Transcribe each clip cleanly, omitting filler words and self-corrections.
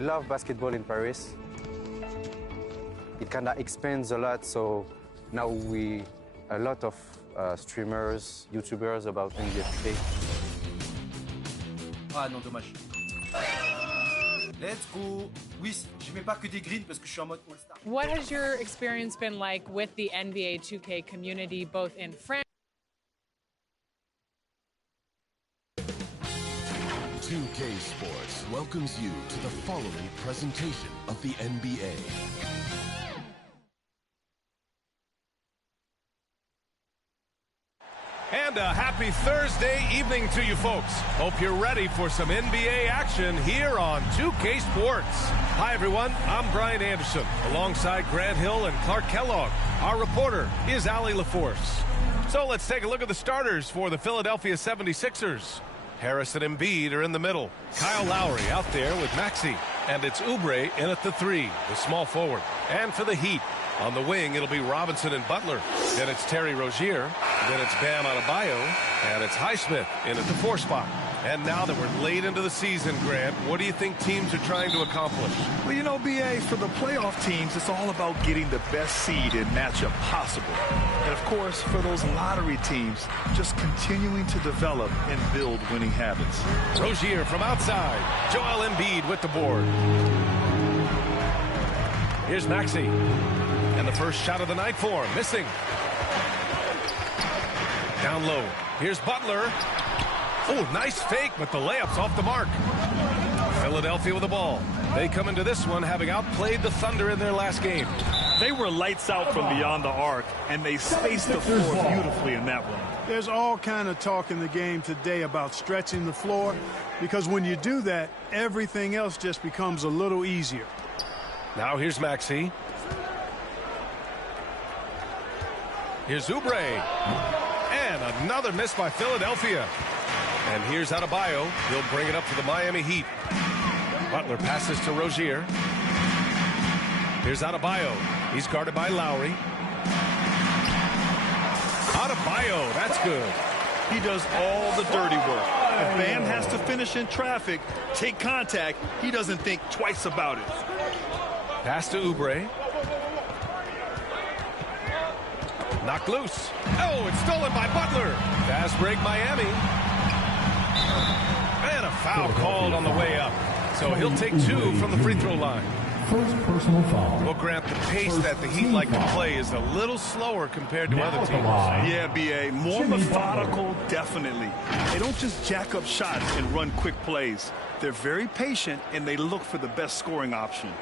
We love basketball in Paris. It kind of expands a lot, so now a lot of streamers, YouTubers about NBA 2K. Ah non, dommage. Let's go. Oui, je mets pas que des greens parce que je suis en mode All-Star. What has your experience been like with the NBA 2K community, both in France? 2K Sports welcomes you to the following presentation of the NBA. And a happy Thursday evening to you folks. Hope you're ready for some NBA action here on 2K Sports. Hi everyone, I'm Brian Anderson, alongside Grant Hill and Clark Kellogg. Our reporter is Allie LaForce. So let's take a look at the starters for the Philadelphia 76ers. Harris and Embiid are in the middle. Kyle Lowry out there with Maxey. And it's Oubre in at the 3, the small forward. And for the Heat, on the wing, it'll be Robinson and Butler. Then it's Terry Rozier. Then it's Bam Adebayo. And it's Highsmith in at the 4 spot. And now that we're late into the season, Grant, what do you think teams are trying to accomplish? Well, you know, BA, for the playoff teams, it's all about getting the best seed and matchup possible. And, of course, for those lottery teams, just continuing to develop and build winning habits. Rozier from outside. Joel Embiid with the board. Here's Maxey. And the first shot of the night for him. Missing. Down low. Here's Butler. Oh, nice fake, but the layup's off the mark. Philadelphia with the ball. They come into this one having outplayed the Thunder in their last game. They were lights out from beyond the arc, and they spaced the floor beautifully in that one. There's all kind of talk in the game today about stretching the floor, because when you do that, everything else just becomes a little easier. Now here's Maxey. Here's Oubre. And another miss by Philadelphia. And here's Adebayo. He'll bring it up to the Miami Heat. Butler passes to Rozier. Here's Adebayo. He's guarded by Lowry. Adebayo, that's good. He does all the dirty work. If Bam has to finish in traffic, take contact, he doesn't think twice about it. Pass to Oubre. Knocked loose. Oh, it's stolen by Butler. Fast break Miami. And a foul called on the way up. So he'll take 2 from the free throw line. First personal foul. Well, Grant, the pace that the Heat like to play is a little slower compared to other teams. Yeah, B.A. More methodical, definitely. They don't just jack up shots and run quick plays. They're very patient, and they look for the best scoring option.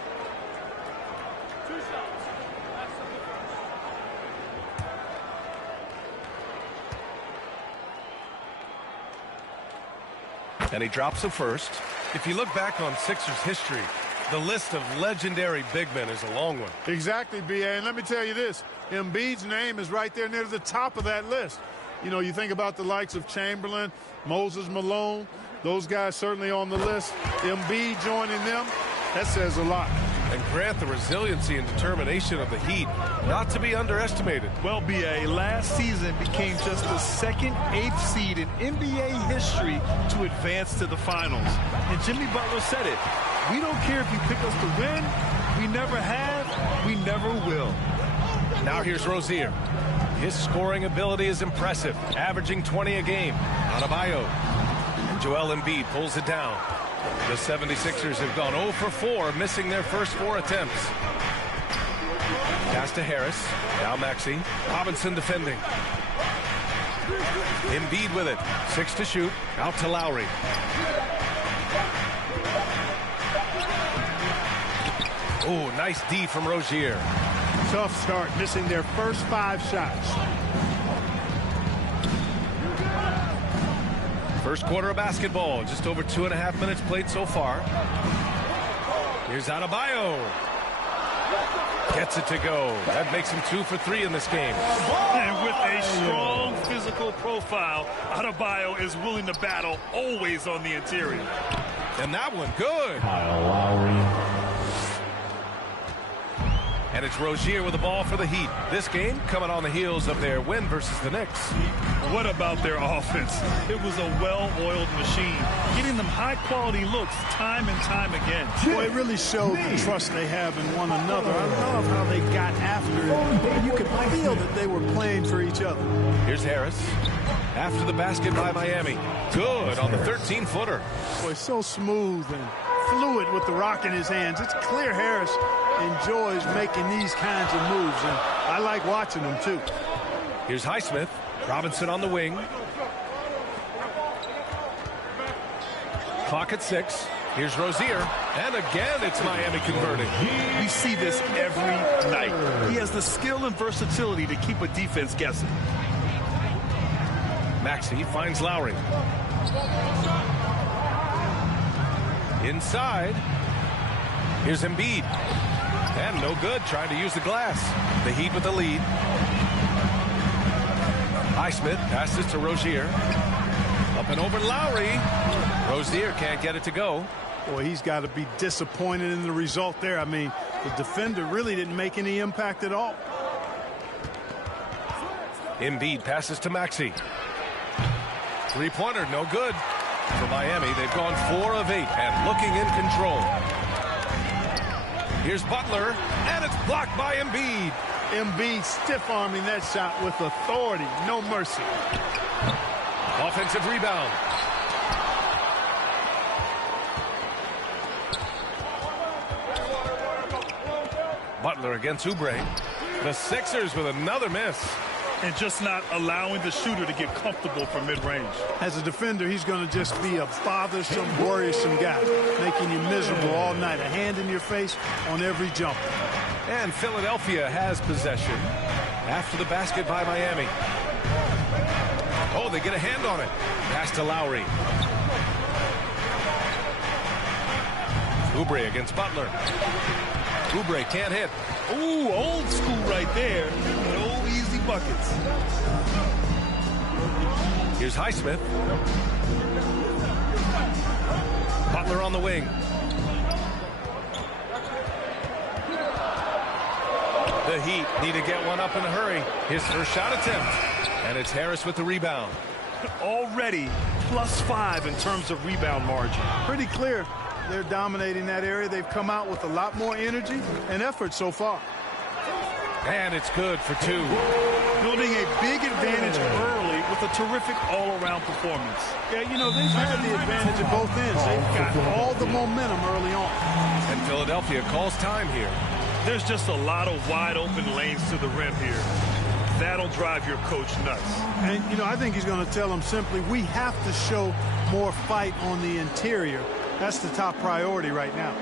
And he drops the first. If you look back on Sixers history, the list of legendary big men is a long one. Exactly, B.A. And let me tell you this. Embiid's name is right there near the top of that list. You know, you think about the likes of Chamberlain, Moses Malone, those guys certainly on the list. Embiid joining them, that says a lot. And Grant, the resiliency and determination of the Heat, not to be underestimated. Well, B.A., last season became just the second 8th seed in NBA history to advance to the finals. And Jimmy Butler said it. We don't care if you pick us to win. We never have. We never will. Now here's Rozier. His scoring ability is impressive, averaging 20 a game. Adebayo. And Joel Embiid pulls it down. The 76ers have gone 0 for 4, missing their first 4 attempts. Pass to Harris. Now Maxey. Robinson defending. Embiid with it. 6 to shoot. Out to Lowry. Oh, nice D from Rozier. Tough start, missing their first 5 shots. First quarter of basketball, just over 2.5 minutes played so far. Here's Adebayo. Gets it to go. That makes him 2 for 3 in this game. And with a strong physical profile, Adebayo is willing to battle, always on the interior. And that one, good. Kyle Lowry. And it's Rozier with the ball for the Heat. This game coming on the heels of their win versus the Knicks. What about their offense? It was a well-oiled machine, getting them high-quality looks time and time again. Boy, it really showed the trust they have in one another. I love how they got after it. You could feel that they were playing for each other. Here's Harris. After the basket by Miami. Good on the 13-footer. Boy, so smooth and fluid with the rock in his hands. It's clear Harris enjoys making these kinds of moves, and I like watching them too. Here's Highsmith. Robinson on the wing. Clock at 6. Here's Rozier. And again, it's Miami converting. We see this every night. He has the skill and versatility to keep a defense guessing. Maxey finds Lowry. Inside. Here's Embiid. And no good, trying to use the glass. The Heat with the lead. Highsmith passes to Rozier. Up and over Lowry. Rozier can't get it to go. Boy, he's got to be disappointed in the result there. I mean, the defender really didn't make any impact at all. Embiid passes to Maxey. Three-pointer, no good. For Miami, they've gone 4 of 8 and looking in control. Here's Butler, and it's blocked by Embiid. Embiid stiff-arming that shot with authority, no mercy. Offensive rebound. Butler against Oubre. The Sixers with another miss. And just not allowing the shooter to get comfortable from mid-range. As a defender, he's going to just be a bothersome, worrisome guy, making you miserable all night. A hand in your face on every jump. And Philadelphia has possession after the basket by Miami. Oh, they get a hand on it. Pass to Lowry. Oubre against Butler. Oubre can't hit. Ooh, old school right there. No easy buckets. Here's Highsmith. Butler on the wing. The Heat need to get one up in a hurry. His first shot attempt. And it's Harris with the rebound. Already +5 in terms of rebound margin. Pretty clear. They're dominating that area. They've come out with a lot more energy and effort so far. And it's good for 2. Building a big advantage early with a terrific all-around performance. Yeah, you know, they've had the advantage at both ends. They've got all the momentum early on. And Philadelphia calls time here. There's just a lot of wide-open lanes to the rim here. That'll drive your coach nuts. And, you know, I think he's going to tell them simply, we have to show more fight on the interior. That's the top priority right now.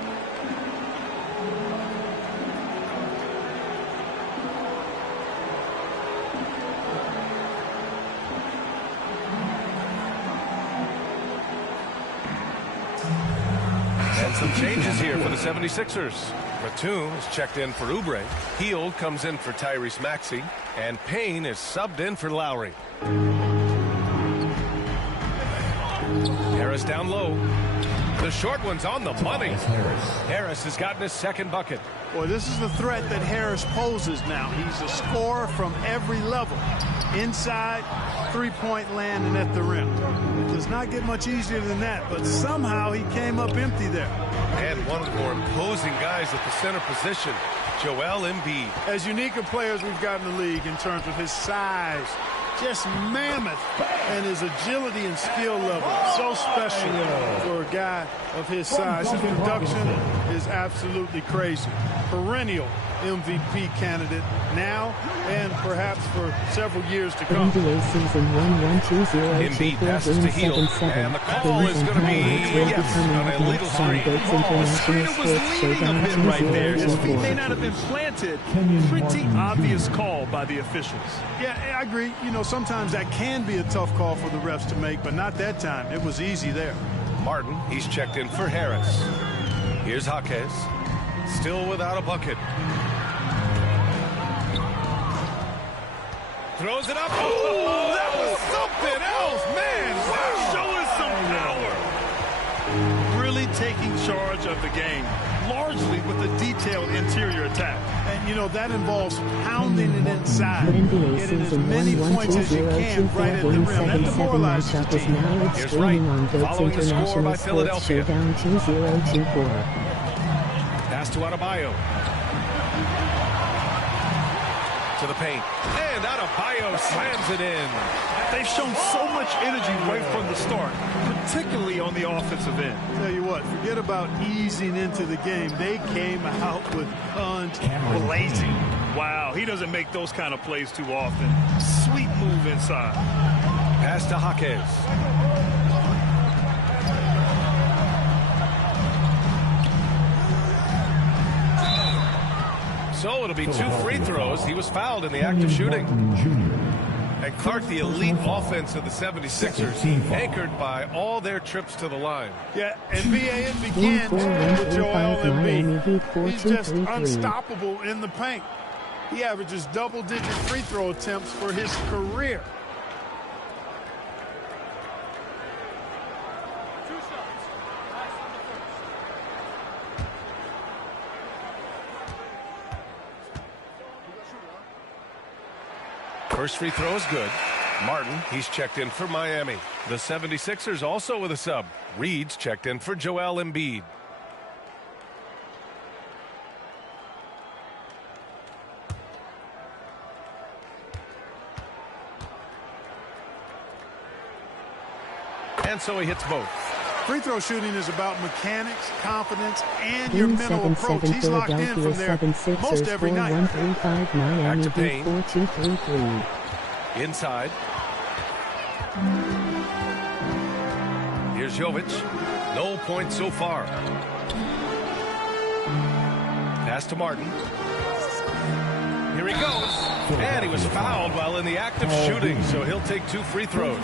And some changes here for the 76ers. Batum is checked in for Oubre. Hield comes in for Tyrese Maxey. And Payne is subbed in for Lowry. Harris down low. The short one's on the money. Harris has gotten his second bucket. Boy, this is the threat that Harris poses now. He's a scorer from every level. Inside, three-point land, and at the rim. It does not get much easier than that, but somehow he came up empty there. And one of the more imposing guys at the center position, Joel Embiid. As unique a player as we've got in the league in terms of his size, just mammoth, and his agility and skill level. So special for a guy of his size. His production is absolutely crazy. Perennial MVP candidate now and perhaps for several years to come. NBA season 1120. Embiid passes to Hield, and the call is going to be yes, an illegal screen. The screener was leaning a bit right there. His feet may not have been planted. Pretty obvious call by the officials. Yeah, I agree. You know, sometimes that can be a tough call for the refs to make, but not that time. It was easy there. Martin, he's checked in for Harris. Here's Jaquez, still without a bucket. Throws it up. Oh, that was something else, man. Wow. Showing some power. Really taking charge of the game. largely with a detailed interior attack. And, you know, that involves pounding it inside. NBA Getting as season many points as you can 1-1-2-0-2-4 right at the Game rim. That 7-7 demoralizes the matchup is team. now Here's streaming Wright, on GOATS following the score International by Sports Philadelphia. Showdown 2024. Pass to Adebayo. To the paint. And Adebayo slams it in. They've shown so much energy right from the start, particularly on the offensive end. Tell you what, forget about easing into the game. They came out with guns blazing. Wow, he doesn't make those kind of plays too often. Sweet move inside. Pass to Jaquez. So it'll be 2 free throws. He was fouled in the act of shooting. And Clark, the elite offense of the 76ers, anchored by all their trips to the line. Yeah, NBA it begins with Joel Embiid. He's just unstoppable in the paint. He averages double-digit free throw attempts for his career. First free throw is good. Martin, he's checked in for Miami. The 76ers also with a sub. Reed's checked in for Joel Embiid. And so he hits both. Free throw shooting is about mechanics, confidence, and Game your mental 7-7 approach. He's locked in Philadelphia from there 76ers most every night. 4-1-3-5 Miami Back to Payne. 4-2-3-3. Inside. Here's Jovic. No points so far. Pass to Martin. Here he goes. And he was fouled while in the act of shooting, so he'll take 2 free throws.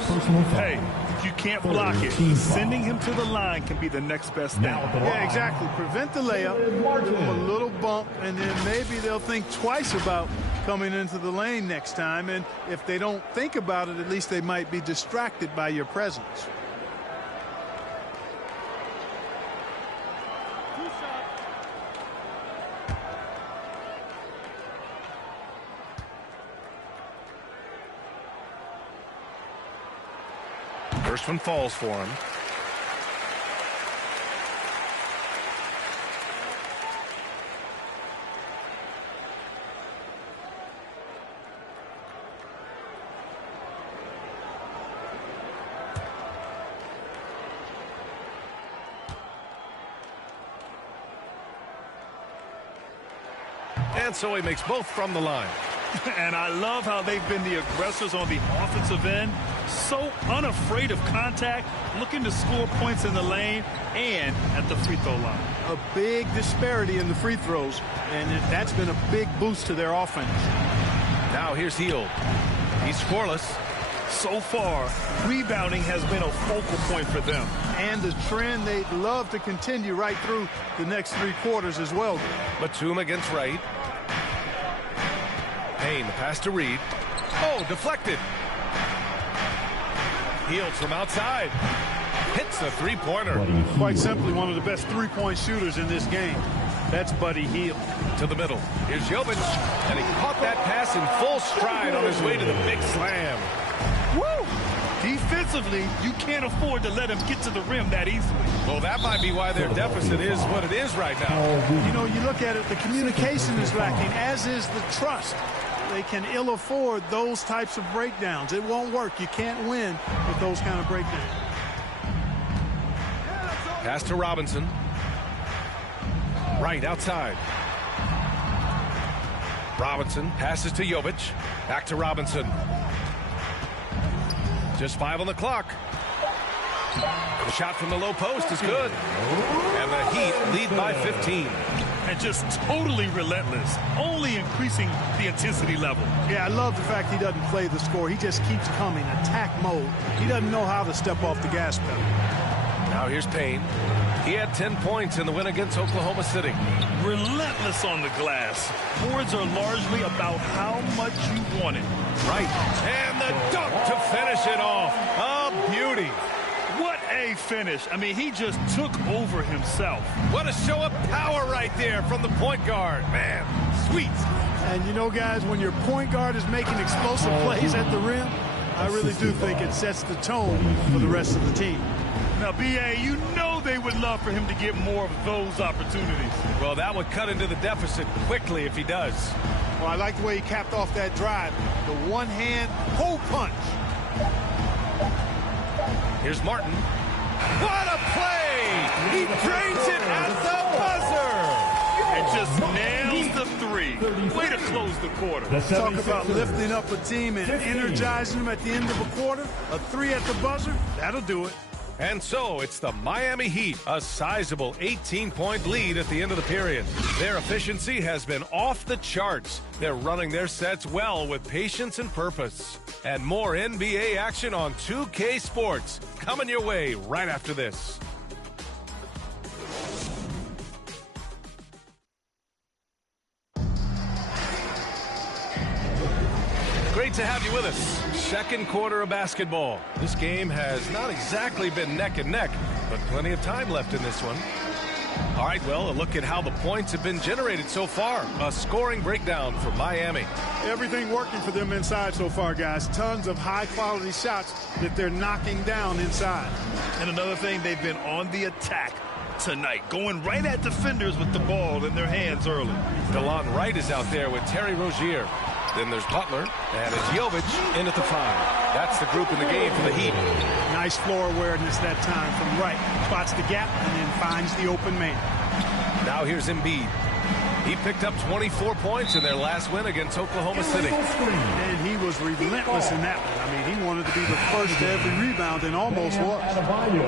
Hey, you can't block it. Sending him to the line can be the next best thing. Yeah, exactly. Prevent the layup, give them a little bump, and then maybe they'll think twice about coming into the lane next time. And if they don't think about it, at least they might be distracted by your presence. First one falls for him. And so he makes both from the line. And I love how they've been the aggressors on the offensive end. So unafraid of contact, looking to score points in the lane and at the free throw line. A big disparity in the free throws, and that's been a big boost to their offense. Now here's Hield. He's scoreless. So far, rebounding has been a focal point for them. And the trend they'd love to continue right through the next 3 quarters as well. Batum against Wright. Payne, the pass to Reed. Oh, deflected. Hield from outside. Hits the three-pointer. Quite simply, one of the best three-point shooters in this game. That's Buddy Hield. To the middle. Here's Jovic. And he caught that pass in full stride on his way to the big slam. Woo! Defensively, you can't afford to let him get to the rim that easily. Well, that might be why their deficit is what it is right now. You know, you look at it, the communication is lacking, as is the trust. They can ill afford those types of breakdowns. It won't work. You can't win with those kind of breakdowns. Pass to Robinson. Right outside. Robinson passes to Jovic. Back to Robinson. Just 5 on the clock. The shot from the low post is good. And the Heat lead by 15. And just totally relentless, only increasing the intensity level. Yeah, I love the fact he doesn't play the score. He just keeps coming, attack mode. He doesn't know how to step off the gas pedal. Now here's Payne. He had 10 points in the win against Oklahoma City. Relentless on the glass. Boards are largely about how much you want it. Right. And the dunk to finish it off. A beauty. What a finish. I mean, he just took over himself. What a show of Power right there from the point guard. Man, sweet. And you know, guys, when your point guard is making explosive plays at the rim, I really do think it sets the tone for the rest of the team. Now, B.A., you know they would love for him to get more of those opportunities. Well, that would cut into the deficit quickly if he does. Well, I like the way he capped off that drive. The one-hand hole punch. Here's Martin. What a play! He drains it at the buzzer! And just nails the three. Way to close the quarter. Talk about lifting up a team and energizing them at the end of a quarter. A three at the buzzer, that'll do it. And so it's the Miami Heat, a sizable 18-point lead at the end of the period. Their efficiency has been off the charts. They're running their sets well with patience and purpose. And more NBA action on 2K Sports coming your way right after this. Great to have you with us. Second quarter of basketball. This game has not exactly been neck and neck, but plenty of time left in this one. All right, well, a look at how the points have been generated so far. A scoring breakdown for Miami. Everything working for them inside so far, guys. Tons of high-quality shots that they're knocking down inside. And another thing, they've been on the attack tonight, going right at defenders with the ball in their hands early. DeLon Wright is out there with Terry Rozier. Then there's Butler, and it's Jovic in at the 5. That's the group in the game for the Heat. Nice floor awareness that time from Wright. Spots the gap and then finds the open man. Now here's Embiid. He picked up 24 points in their last win against Oklahoma City. And he was relentless in that one. I mean, he wanted to be the first to every rebound and almost was.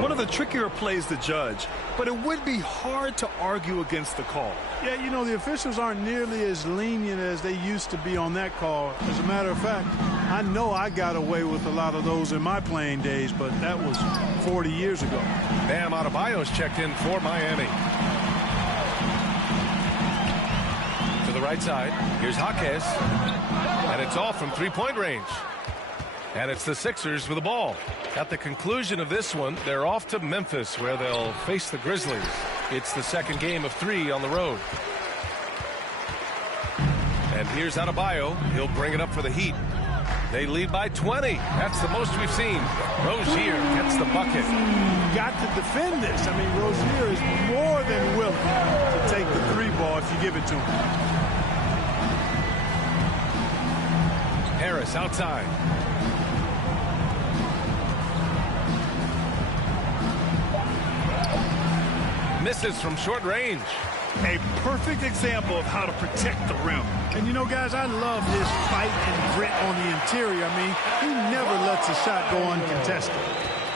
One of the trickier plays to judge, but it would be hard to argue against the call. Yeah, you know, the officials aren't nearly as lenient as they used to be on that call. As a matter of fact, I know I got away with a lot of those in my playing days, but that was 40 years ago. Bam Adebayo's checked in for Miami. To the right side, here's Jaquez, and it's all from three-point range. And it's the Sixers with the ball. At the conclusion of this one, they're off to Memphis, where they'll face the Grizzlies. It's the second game of 3 on the road. And here's Adebayo. He'll bring it up for the Heat. They lead by 20. That's the most we've seen. Rozier gets the bucket. Got to defend this. I mean, Rozier is more than willing to take the 3 ball if you give it to him. Harris outside. Misses from short range. A perfect example of how to protect the rim. And you know, guys, I love his fight and grit on the interior. I mean, he never lets a shot go uncontested.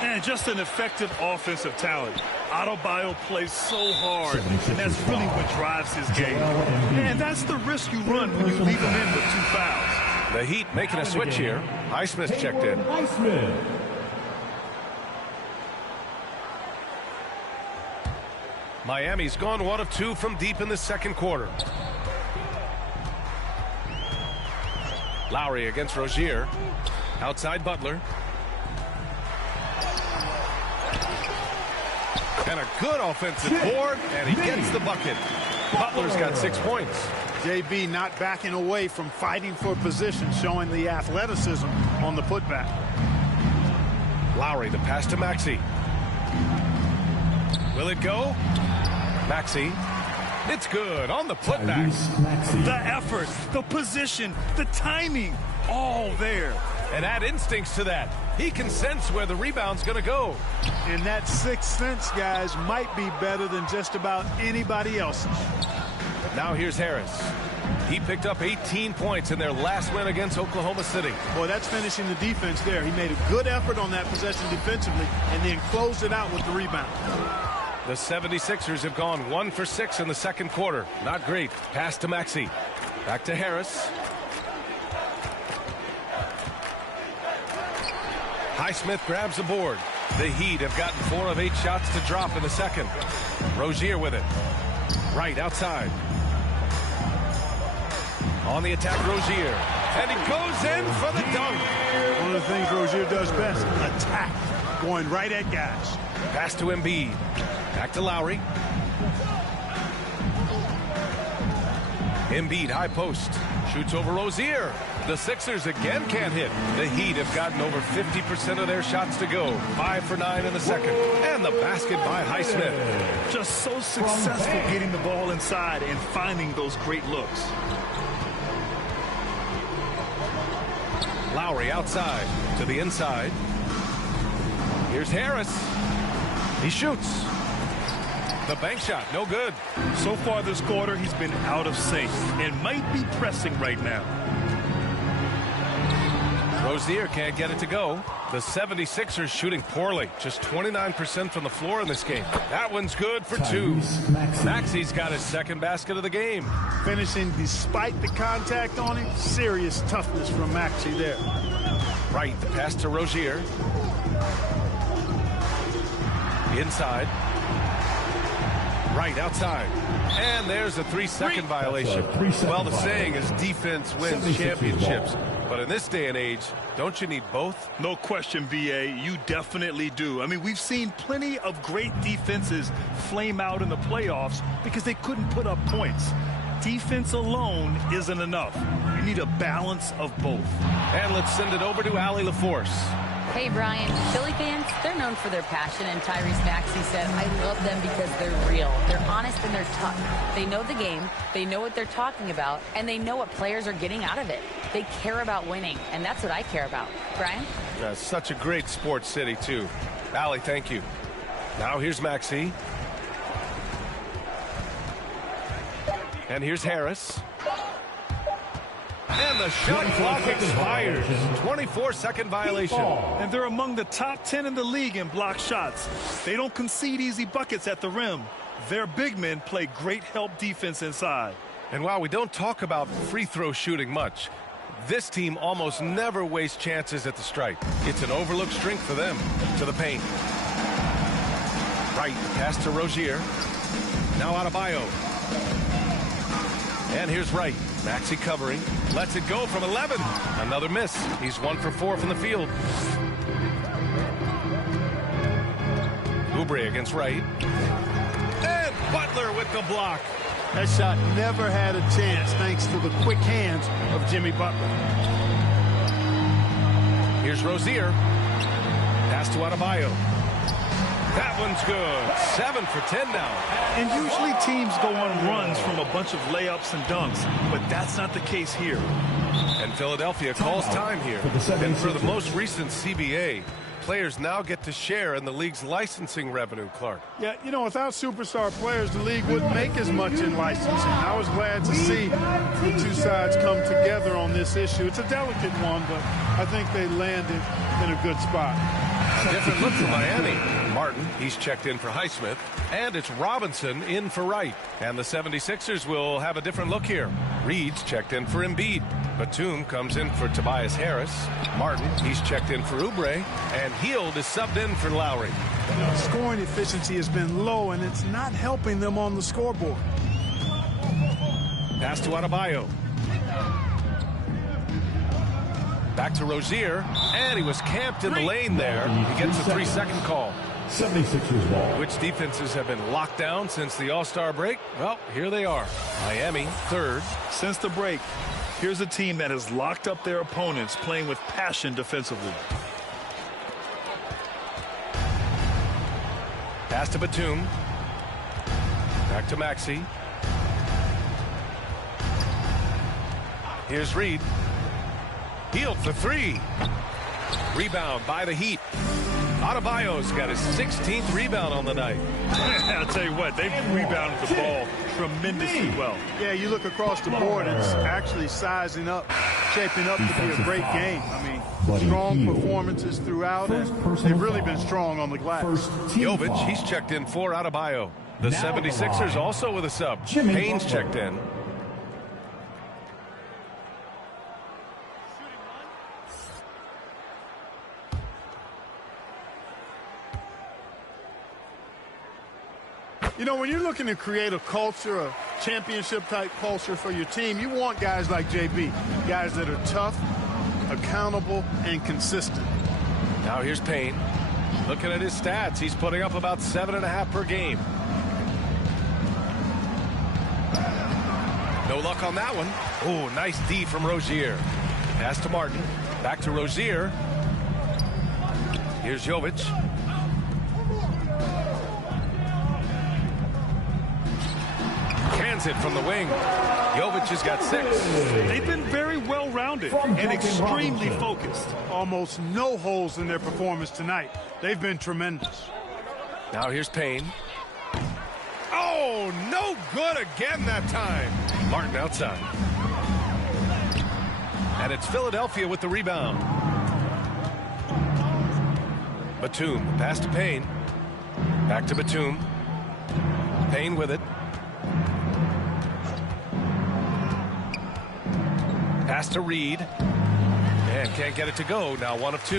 And just an effective offensive talent. Adebayo plays so hard, and that's really what drives his game. And that's the risk you run when you leave him in with 2 fouls. The Heat making a switch here. Highsmith checked in. Miami's gone 1 of 2 from deep in the second quarter. Lowry against Rozier. Outside Butler. And a good offensive board, and he gets the bucket. Butler's got 6 points. JB not backing away from fighting for position, showing the athleticism on the putback. Lowry, the pass to Maxey. Will it go? Maxey. It's good on the putback. The effort, the position, the timing, all there. And add instincts to that. He can sense where the rebound's going to go. And that 6th sense, guys, might be better than just about anybody else's. Now here's Harris. He picked up 18 points in their last win against Oklahoma City. Boy, that's finishing the defense there. He made a good effort on that possession defensively and then closed it out with the rebound. The 76ers have gone 1 for 6 in the second quarter. Not great. Pass to Maxey. Back to Harris. Highsmith grabs the board. The Heat have gotten 4 of 8 shots to drop in the second. Rozier with it. Right outside. On the attack, Rozier. And he goes in for the dunk. One of the things Rozier does best, attack. Going right at guys. Pass to Embiid. Back to Lowry. Embiid high post. Shoots over Rozier. The Sixers again can't hit. The Heat have gotten over 50% of their shots to go. 5 for 9 in the second. And the basket by Highsmith. Just so successful getting the ball inside and finding those great looks. Lowry outside to the inside. Here's Harris. He shoots. The bank shot, no good. So far this quarter, he's been out of sync and might be pressing right now. Rozier can't get it to go. The 76ers shooting poorly. Just 29% from the floor in this game. That one's good for 2. Maxey's got his second basket of the game. Finishing despite the contact on him. Serious toughness from Maxey there. Right, the pass to Rozier. Inside. Right outside. And there's a 3-second violation. Well, the saying is defense wins championships. But in this day and age, don't you need both? No question, BA. You definitely do. I mean, we've seen plenty of great defenses flame out in the playoffs because they couldn't put up points. Defense alone isn't enough. You need a balance of both. And let's send it over to Allie LaForce. Hey, Brian. Philly fans, they're known for their passion, and Tyrese Maxey said, I love them because they're real. They're honest and they're tough. They know the game, they know what they're talking about, and they know what players are getting out of it. They care about winning, and that's what I care about. Brian? Yeah, such a great sports city, too. Allie, thank you. Now here's Maxey. And here's Harris. And the shot clock expires. 24-second violation. And they're among the top 10 in the league in block shots. They don't concede easy buckets at the rim. Their big men play great help defense inside. And while we don't talk about free throw shooting much, this team almost never wastes chances at the stripe. It's an overlooked strength for them. To the paint. Right, pass to Rozier. Now Adebayo. And here's Wright. Maxey covering. Lets it go from 11. Another miss. He's 1 for 4 from the field. Oubre against Wright. And Butler with the block. That shot never had a chance thanks to the quick hands of Jimmy Butler. Here's Rozier. Pass to Adebayo. That one's good. 7 for 10 now. And usually teams go on runs from a bunch of layups and dunks, but that's not the case here. And Philadelphia calls time here. And for the most recent CBA, players now get to share in the league's licensing revenue, Clark. Yeah, you know, without superstar players, the league wouldn't make as much in licensing. I was glad to see the two sides come together on this issue. It's a delicate one, but I think they landed in a good spot. A different look for Miami. Martin, he's checked in for Highsmith. And it's Robinson in for Wright. And the 76ers will have a different look here. Reed's checked in for Embiid. Batum comes in for Tobias Harris. Martin, he's checked in for Oubre. And Hield is subbed in for Lowry. Scoring efficiency has been low, and it's not helping them on the scoreboard. Pass to Adebayo. Back to Rozier, and he was camped in the lane there. He gets a 3-second call. 76ers ball. Which defenses have been locked down since the All-Star break? Well, here they are. Miami, third. Since the break, here's a team that has locked up their opponents, playing with passion defensively. Pass to Batum. Back to Maxey. Here's Reed. Hield for 3. Rebound by the Heat. Adebayo's got his 16th rebound on the night. I'll tell you what, they've rebounded the ball tremendously well. Yeah, you look across the board, it's actually sizing up, shaping up to be a great game. I mean, strong performances throughout, and they've really been strong on the glass. Jovic, he's checked in for Adebayo. The 76ers also with a sub. Payne's checked in. You know, when you're looking to create a culture, a championship-type culture for your team, you want guys like JB, guys that are tough, accountable, and consistent. Now here's Payne. Looking at his stats, he's putting up about 7.5 per game. No luck on that one. Oh, nice D from Rozier. Pass to Martin. Back to Rozier. Here's Jovic. Cans it from the wing. Jovic has got 6. They've been very well-rounded and extremely focused. Almost no holes in their performance tonight. They've been tremendous. Now here's Payne. Oh, no good again that time. Martin outside. And it's Philadelphia with the rebound. Batum, pass to Payne. Back to Batum. Payne with it. Pass to Reed. And can't get it to go. Now 1 of 2.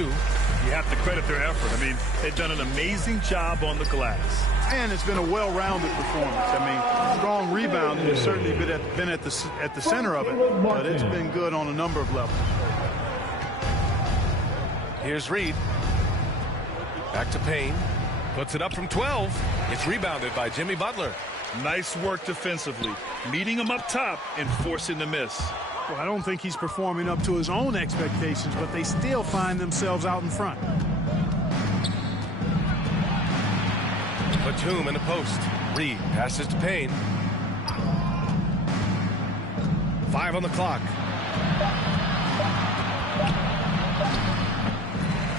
You have to credit their effort. I mean, they've done an amazing job on the glass. And it's been a well-rounded performance. I mean, strong rebounding has certainly been at the center of it, but it's been good on a number of levels. Here's Reed. Back to Payne. Puts it up from 12. It's rebounded by Jimmy Butler. Nice work defensively, meeting him up top and forcing the miss. Well, I don't think he's performing up to his own expectations, but they still find themselves out in front. Batum in the post. Reed passes to Payne. 5 on the clock.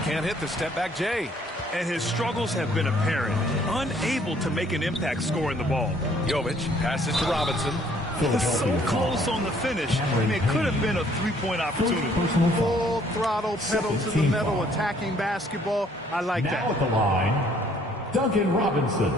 Can't hit the step-back J. And his struggles have been apparent. Unable to make an impact scoring the ball. Jovic passes to Robinson. So close on the finish. I mean, it could have been a three-point opportunity. Full throttle, pedal to the metal, attacking basketball. I like that. Now at the line, Duncan Robinson.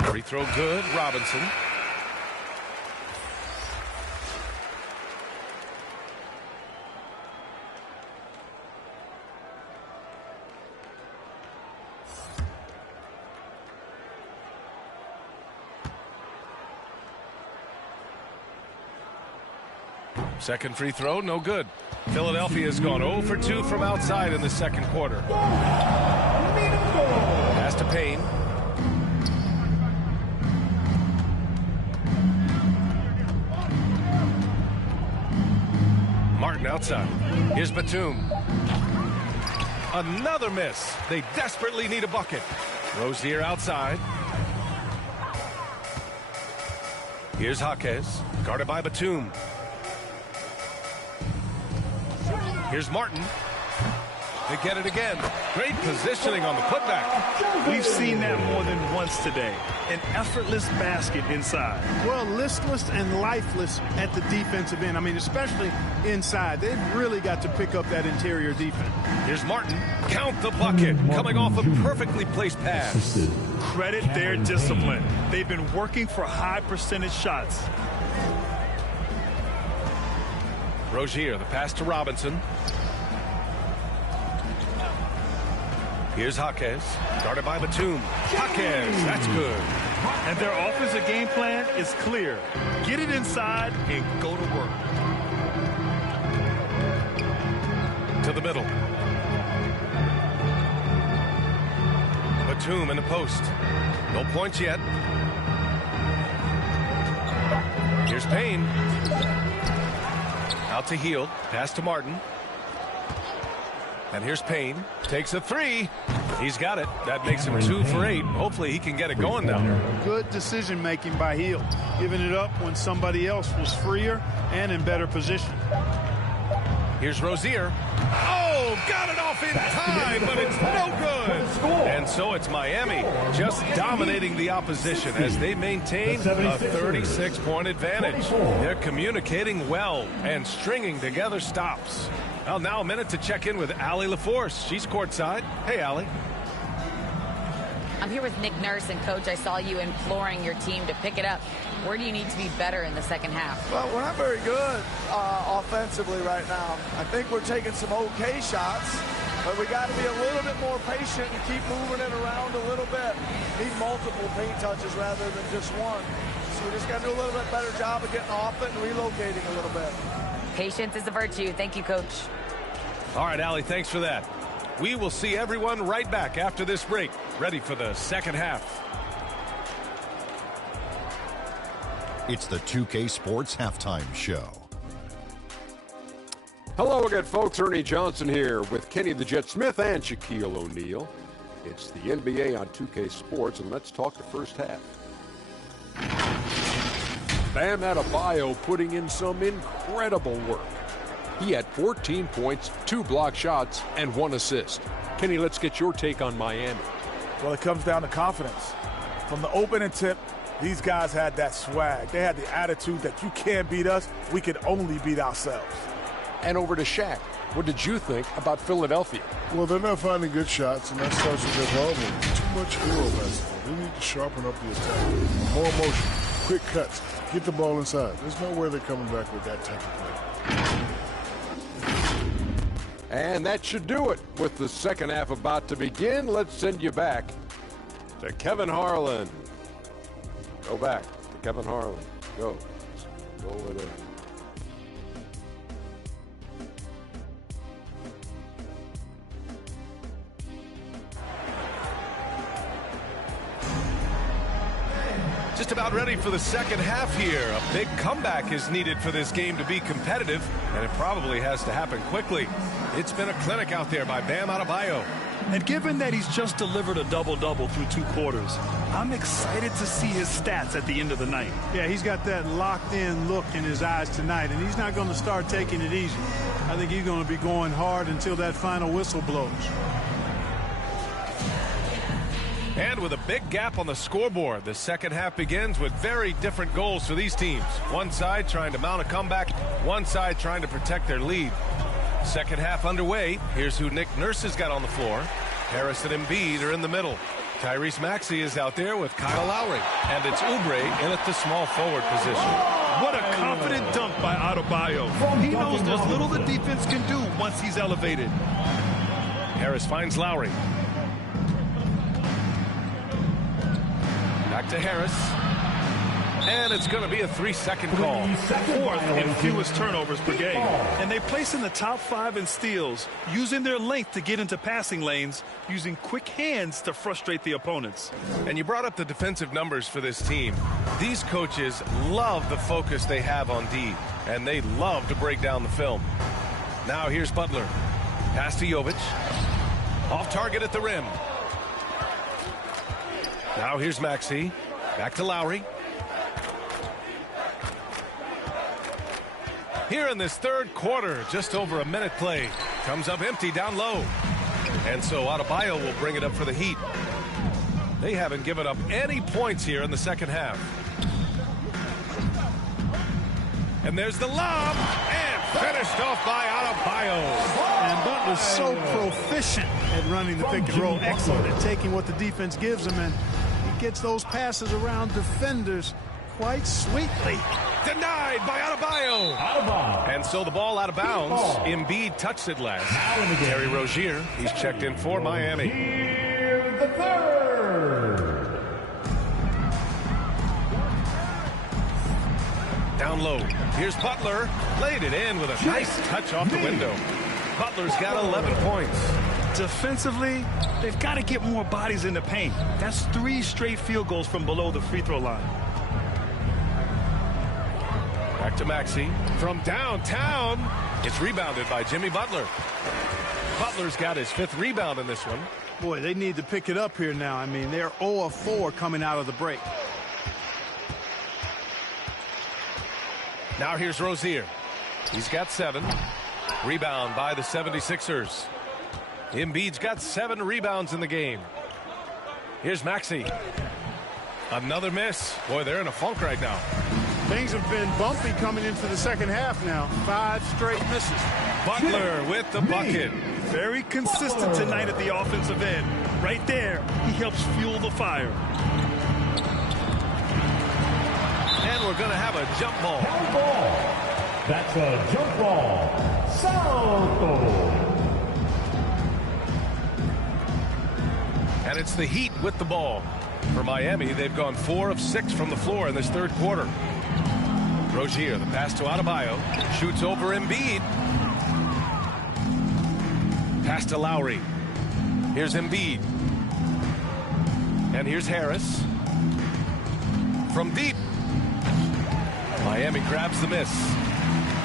Free throw good, Robinson. Second free throw, no good. Philadelphia's gone 0 for 2 from outside in the second quarter. Pass to Payne. Martin outside. Here's Batum. Another miss. They desperately need a bucket. Rozier outside. Here's Jaquez. Guarded by Batum. Here's Martin. They get it again. Great positioning on the putback. We've seen that more than once today. An effortless basket inside. Well, listless and lifeless at the defensive end. I mean, especially inside. They've really got to pick up that interior defense. Here's Martin. Count the bucket. Coming off a perfectly placed pass. Credit their discipline. They've been working for high percentage shots. Rozier, the pass to Robinson. Here's Jaquez, guarded by Batum. Jaquez, that's good. And their offensive game plan is clear. Get it inside and go to work. To the middle. Batum in the post. No points yet. Here's Payne. Out to Hield. Pass to Martin. And here's Payne. Takes a 3. He's got it. That makes him 2 for 8. Hopefully he can get it going now. Good decision making by Hield. Giving it up when somebody else was freer and in better position. Here's Rozier. Oh, got it off in time, but it's no good. And so it's Miami just dominating the opposition as they maintain a 36-point advantage. They're communicating well and stringing together stops. Well, now a minute to check in with Allie LaForce. She's courtside. Hey, Allie. I'm here with Nick Nurse, and Coach, I saw you imploring your team to pick it up. Where do you need to be better in the second half? Well, we're not very good offensively right now. I think we're taking some okay shots, but we got to be a little bit more patient and keep moving it around a little bit. Need multiple paint touches rather than just one. So we just got to do a little bit better job of getting off it and relocating a little bit. Patience is a virtue. Thank you, Coach. All right, Allie, thanks for that. We will see everyone right back after this break, ready for the second half. It's the 2K Sports Halftime Show. Hello again, folks. Ernie Johnson here with Kenny the Jet Smith and Shaquille O'Neal. It's the NBA on 2K Sports, and let's talk the first half. Bam Adebayo putting in some incredible work. He had 14 points, 2 block shots, and 1 assist. Kenny, let's get your take on Miami. Well, it comes down to confidence. From the opening tip, these guys had that swag. They had the attitude that you can't beat us, we could only beat ourselves. And over to Shaq. What did you think about Philadelphia? Well, they're not finding good shots, and that starts with their problem. Too much hero basketball. They need to sharpen up the attack. More motion, quick cuts, get the ball inside. There's nowhere they're coming back with that type of play. And that should do it. With the second half about to begin, let's send you back to Kevin Harlan. Go back to Kevin Harlan. Go over there. Just about ready for the second half here. A big comeback is needed for this game to be competitive, and it probably has to happen quickly. It's been a clinic out there by Bam Adebayo. And given that he's just delivered a double-double through 2 quarters, I'm excited to see his stats at the end of the night. Yeah, he's got that locked-in look in his eyes tonight, and he's not going to start taking it easy. I think he's going to be going hard until that final whistle blows. And with a big gap on the scoreboard, the second half begins with very different goals for these teams. One side trying to mount a comeback, one side trying to protect their lead. Second half underway. Here's who Nick Nurse has got on the floor. Harris and Embiid are in the middle. Tyrese Maxey is out there with Kyle Lowry. And it's Oubre in at the small forward position. What a confident dunk by Adebayo. He knows there's little the defense can do once he's elevated. Harris finds Lowry. Back to Harris. And it's going to be a 3-second call. 4th in fewest turnovers per game. And they place in the top 5 in steals, using their length to get into passing lanes, using quick hands to frustrate the opponents. And you brought up the defensive numbers for this team. These coaches love the focus they have on D, and they love to break down the film. Now here's Butler. Pass to Jovic. Off target at the rim. Now here's Maxey. Back to Lowry. Here in this third quarter, just over a minute play. Comes up empty down low. And so Adebayo will bring it up for the Heat. They haven't given up any points here in the second half. And there's the lob. And finished off by Adebayo. And Butler's so proficient at running the pick and roll. Excellent at taking what the defense gives him. And he gets those passes around defenders quite sweetly. Denied by Adebayo. And so the ball out of bounds. Embiid touched it last. Terry Rozier, he's checked in for Miami. Here the third. Down low. Here's Butler. Laid it in with a nice touch off the window. Butler's got 11 points. Defensively, they've got to get more bodies in the paint. That's 3 straight field goals from below the free throw line. Back to Maxey. From downtown, it's rebounded by Jimmy Butler. Butler's got his 5th rebound in this one. Boy, they need to pick it up here now. I mean, they're 0 of 4 coming out of the break. Now here's Rozier. He's got 7. Rebound by the 76ers. Embiid's got 7 rebounds in the game. Here's Maxey. Another miss. Boy, they're in a funk right now. Things have been bumpy coming into the second half now. 5 straight misses. Butler with the bucket. Very consistent tonight at the offensive end. Right there, he helps fuel the fire. And we're going to have a jump ball. That's a jump ball. Salto. And it's the Heat with the ball. For Miami, they've gone 4 of 6 from the floor in this third quarter. Rozier, the pass to Adebayo. Shoots over Embiid. Pass to Lowry. Here's Embiid. And here's Harris. From deep. Miami grabs the miss.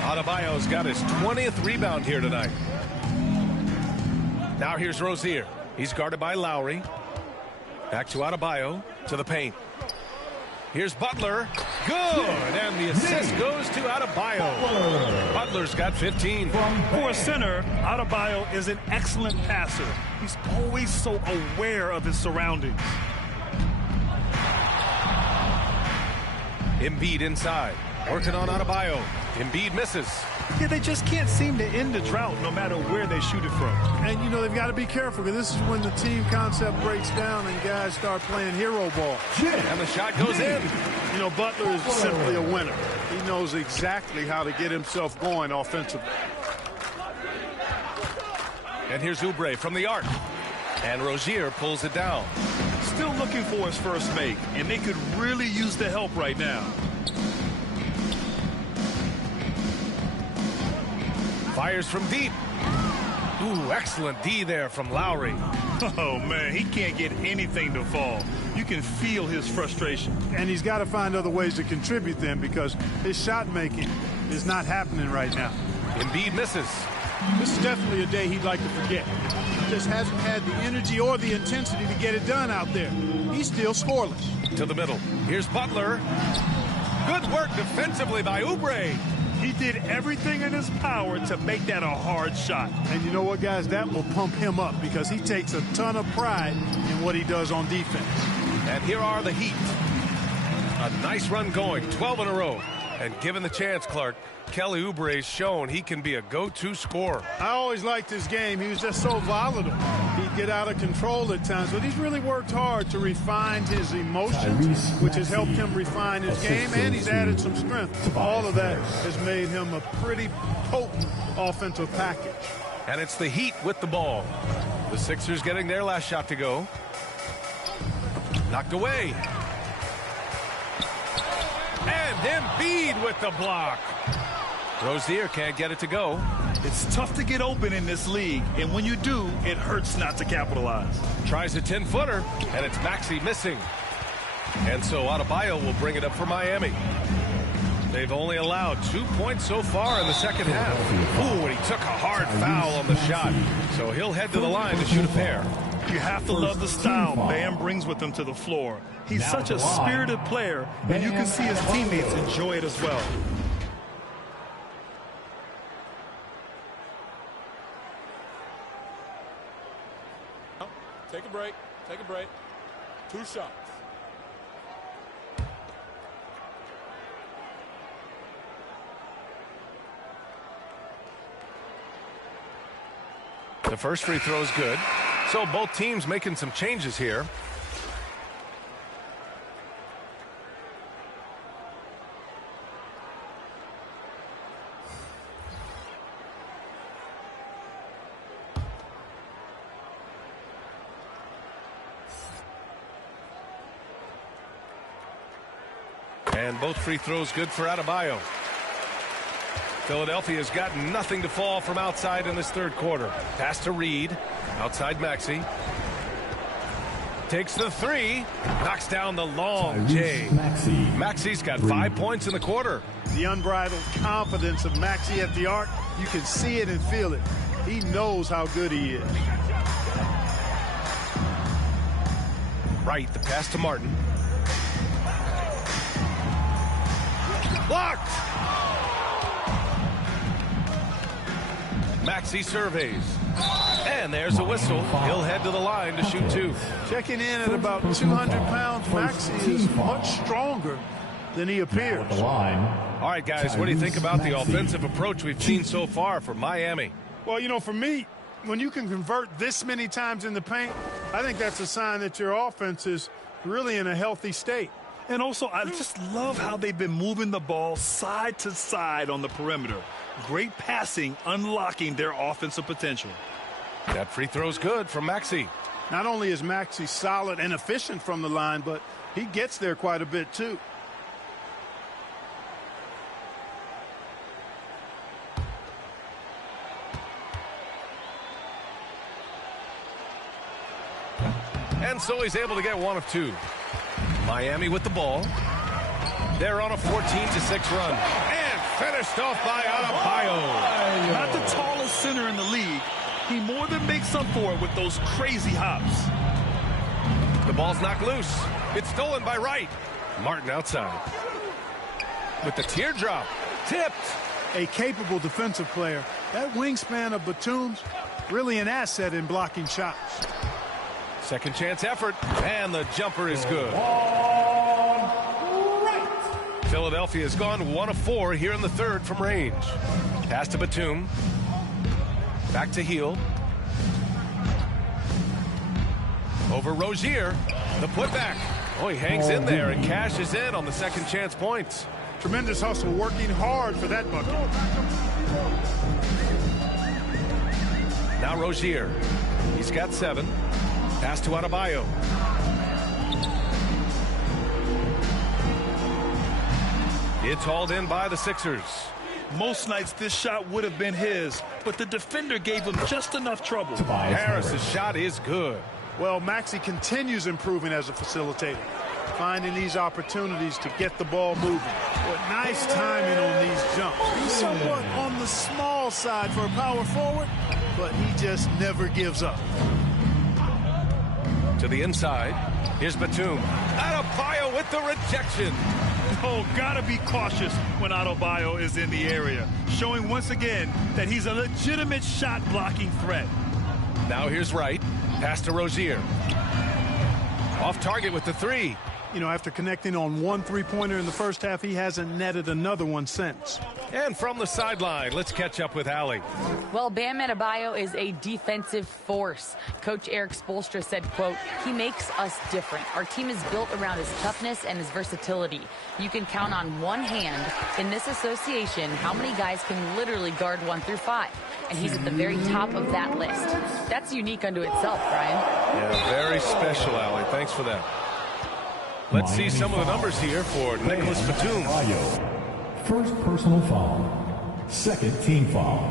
Adebayo's got his 20th rebound here tonight. Now here's Rozier. He's guarded by Lowry. Back to Adebayo, to the paint. Here's Butler. Good! And the assist goes to Adebayo. Butler's got 15. For a center, Adebayo is an excellent passer. He's always so aware of his surroundings. Embiid inside. Working on Adebayo. Embiid misses. Yeah, they just can't seem to end the drought no matter where they shoot it from. And, you know, they've got to be careful because this is when the team concept breaks down and guys start playing hero ball. And the shot goes in. You know, Butler is simply a winner. He knows exactly how to get himself going offensively. And here's Oubre from the arc. And Rozier pulls it down. Still looking for his first make, and they could really use the help right now. Fires from deep. Ooh, excellent D there from Lowry. Oh, man, he can't get anything to fall. You can feel his frustration. And he's got to find other ways to contribute then because his shot making is not happening right now. Embiid misses. This is definitely a day he'd like to forget. He just hasn't had the energy or the intensity to get it done out there. He's still scoreless. To the middle. Here's Butler. Good work defensively by Oubre. He did everything in his power to make that a hard shot. And you know what, guys? That will pump him up because he takes a ton of pride in what he does on defense. And here are the Heat. A nice run going, 12 in a row. And given the chance, Clark, Kelly Oubre's shown he can be a go-to scorer. I always liked his game. He was just so volatile. He'd get out of control at times, but he's really worked hard to refine his emotions, which has helped him refine his game, and he's added some strength. All of that has made him a pretty potent offensive package. And it's the Heat with the ball. The Sixers getting their last shot to go. Knocked away. And Embiid with the block. Rozier can't get it to go. It's tough to get open in this league, and when you do, it hurts not to capitalize. Tries a 10-footer, and it's Maxey missing. And so Adebayo will bring it up for Miami. They've only allowed 2 points so far in the second half. Ooh, and he took a hard foul on the shot. So he'll head to the line to shoot a pair. You have to love the style Bam brings with him to the floor. He's such a spirited player, and you can see his teammates enjoy it as well. Take a break. Take a break. 2 shots. The first free throw is good. So both teams making some changes here. And both free throws good for Adebayo. Philadelphia's got nothing to fall from outside in this third quarter. Pass to Reed. Outside Maxey. Takes the 3. Knocks down the long J. Maxey's got 5 points in the quarter. The unbridled confidence of Maxey at the arc, you can see it and feel it. He knows how good he is. Right, the pass to Martin. Blocked! Maxey surveys. And there's a whistle. He'll head to the line to shoot 2. Checking in at about 200 pounds, Maxey is much stronger than he appears. All right, guys, what do you think about the offensive approach we've seen so far from Miami? Well, you know, for me, when you can convert this many times in the paint, I think that's a sign that your offense is really in a healthy state. And also, I just love how they've been moving the ball side to side on the perimeter. Great passing, unlocking their offensive potential. That free throw's good from Maxey. Not only is Maxey solid and efficient from the line, but he gets there quite a bit too. And so he's able to get one of two. Miami with the ball. They're on a 14-6 run. And finished off by Adebayo. Not the tallest center in the league. He more than makes up for it with those crazy hops. The ball's knocked loose. It's stolen by Wright. Martin outside. With the teardrop. Tipped. A capable defensive player. That wingspan of Batum's really an asset in blocking shots. Second chance effort. And the jumper is good. Philadelphia has gone 1 of 4 here in the third from range. Pass to Batum. Back to Hield. Over Rozier. The putback. Oh, he hangs in there and cashes in on the second chance points. Tremendous hustle, working hard for that bucket. Now Rozier. He's got 7. Pass to Adebayo. It's hauled in by the Sixers. Most nights this shot would have been his, but the defender gave him just enough trouble. Harris's shot is good. Well, Maxey continues improving as a facilitator, finding these opportunities to get the ball moving. But nice timing on these jumps. He's somewhat on the small side for a power forward, but he just never gives up. To the inside. Here's Batum. Adebayo with the rejection. Oh, gotta be cautious when Adebayo is in the area, showing once again that he's a legitimate shot blocking threat. Now here's Wright. Pass to Rozier. Off target with the 3. You know, after connecting on 1 3-pointer in the first half, he hasn't netted another one since. And from the sideline, let's catch up with Allie. Well, Bam Adebayo is a defensive force. Coach Eric Spoelstra said, quote, "He makes us different. Our team is built around his toughness and his versatility. You can count on one hand in this association how many guys can literally guard 1 through 5. And he's at the very top of that list. That's unique unto itself, Brian." Yeah, very special, Allie. Thanks for that. Let's see some of the numbers here for Nicholas Batum. First personal foul. Second team foul.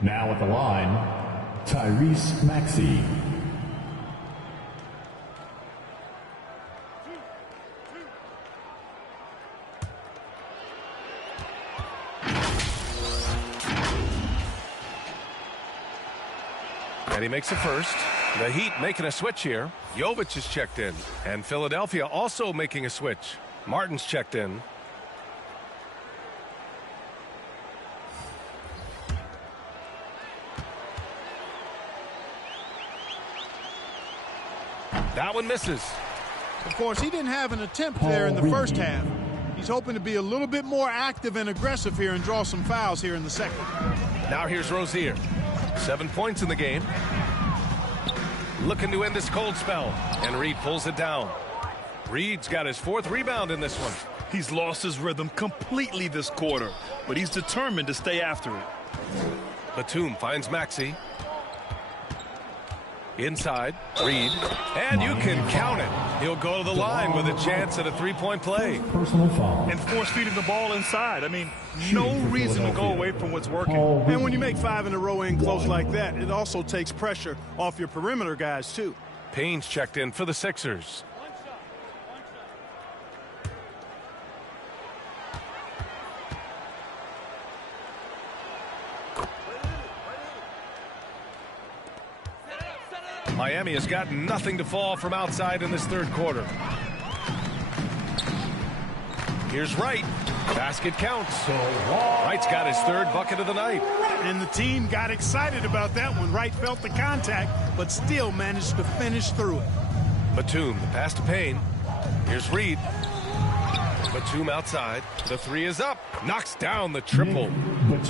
Now at the line, Tyrese Maxey. And he makes a first. The Heat making a switch here. Jovic is checked in. And Philadelphia also making a switch. Martin's checked in. That one misses. Of course, he didn't have an attempt there in the first half. He's hoping to be a little bit more active and aggressive here and draw some fouls here in the second. Now here's Rozier. 7 points in the game. Looking to end this cold spell. And Reed pulls it down. Reed's got his 4th rebound in this one. He's lost his rhythm completely this quarter, but he's determined to stay after it. Batum finds Maxey. Inside, Reed. And you can count it. He'll go to the line with a chance at a 3-point play. Personal foul. And force feeding the ball inside. I mean, no reason to go away from what's working. And when you make 5 in a row in close like that, it also takes pressure off your perimeter guys, too. Payne's checked in for the Sixers. Miami has got nothing to fall from outside in this third quarter. Here's Wright. Basket counts. Wright's got his 3rd bucket of the night. And the team got excited about that one. Wright felt the contact, but still managed to finish through it. Batum, the pass to Payne. Here's Reed. Batum outside. The 3 is up. Knocks down the triple.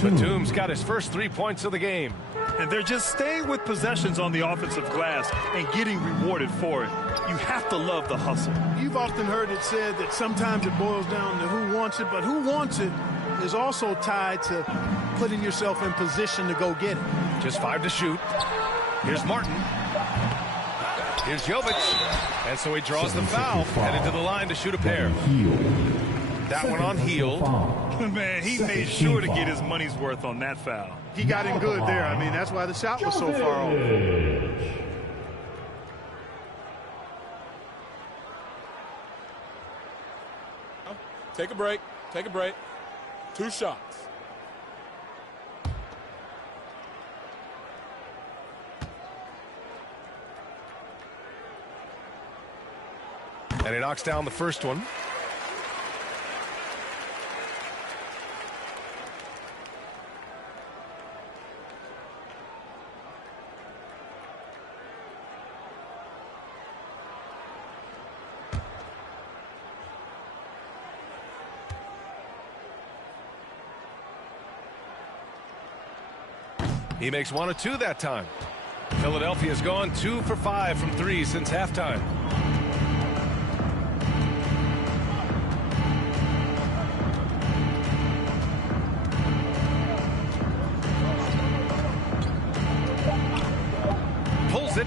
Batum's got his first 3 points of the game. And they're just staying with possessions on the offensive glass and getting rewarded for it. You have to love the hustle. You've often heard it said that sometimes it boils down to who wants it, but who wants it is also tied to putting yourself in position to go get it. Just 5 to shoot. Here's Martin. Here's Jovic. And so he draws the foul, headed to the line to shoot a pair. That one on Hield. Man, he made sure to get his money's worth on that foul. He got in good there. I mean, that's why the shot was so far off. Take a break. Take a break. 2 shots. And he knocks down the first one. He makes 1 of 2 that time. Philadelphia's gone 2 for 5 from 3 since halftime. Pulls it.